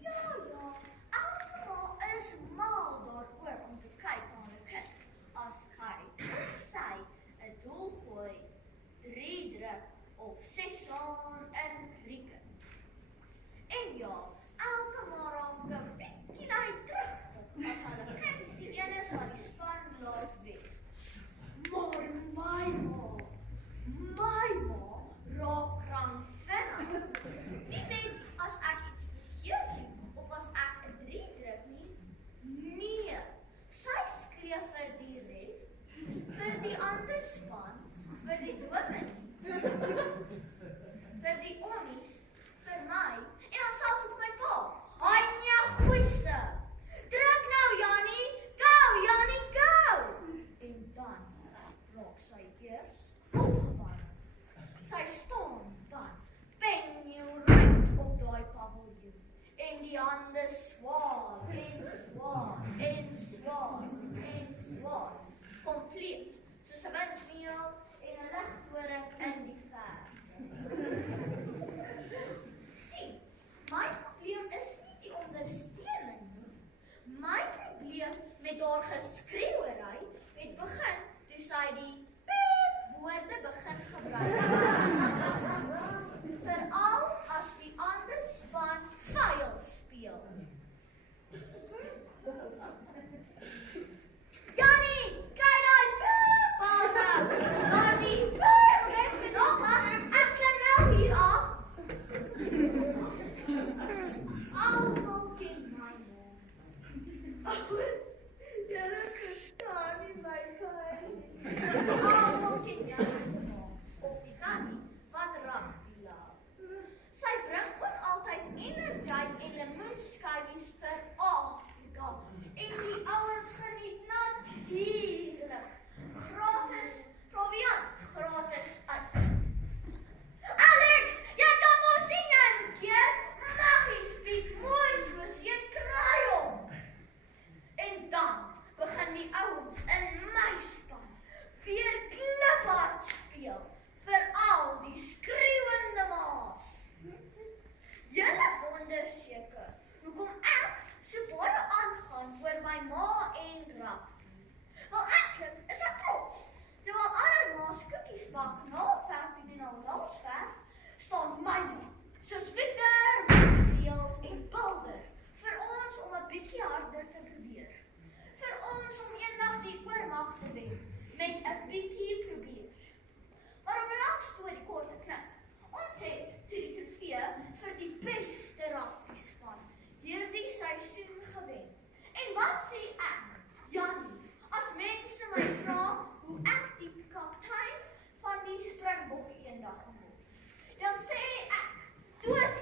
Ja, elke ma is mal daaroor om te kyk na 'n kind as hy of sy 'n doel gooi, 3 druk of 6 slaan in krieket. En ja, elke ma raak 'n bietjie terugtig as hulle kind die een is wat die span laat wen. Maar my ma raak krankvinnig. Nie net as ek iets vergeet nie, of as ek 'n 3 druk nie. Nee, sy skree vir die ref, vir die ander span, vir die dominee, vir die onnies, vir my, en dan selfs op my pa. Anja goeiste, druk nou Jannie, go Jannie, go! En dan raak sy eers opgewanne. Sy staan dan penjuruit op daai paviljoen en die hande swaar en swaar en swaar en swaar. Kompleet, soos 'n windmeul en 'n ligtoring in die verte. Sien, my probleem is nie die ondersteuning nie. My probleem met haar geskreeuery het begin toe sy die woorde begin gebruik. Veral as die ander span vuil speel. Jannie, kry daai bal nou. Daardie ref moet oppas. Ek klim nou hier af. Almal ken my ma. Julle verstaan nie my kind. Almal ken julle se ma, of die tannie, wat rugby laat. Sy bring ook altyd Energite en lemoenskyfies vir Afrika. En die ouens geniet natuurlik. Gratis proviant, gratis uit. Alex, jy kan mos sien nou 'n keer. Maggie spiek mooi soos jy kry hom. En dan begin die ouens in my span weer kliphard speel vir al die skreeuende ma's. Julle wonder seker hoekom ek so baie aangaan oor my ma en rugby. Wel eintlik is ek trots. Terwyl ander ma's koekies bak na Ferdinand staan my ma, soos Victor, Midfield en Balder, vir ons om 'n bietjie harder te probeer. Vir ons om eendag die oormag te wen, met 'n bietjie probeer. Maar om 'n lang storie kort te knip, ons het toe die trofee vir die beste rugby span hierdie seisoen gewen. En wat sê ek, Jannie, as mense my vra hoe ek die kaptein van die Springbokke eendag gaan word, dan sê ek, dood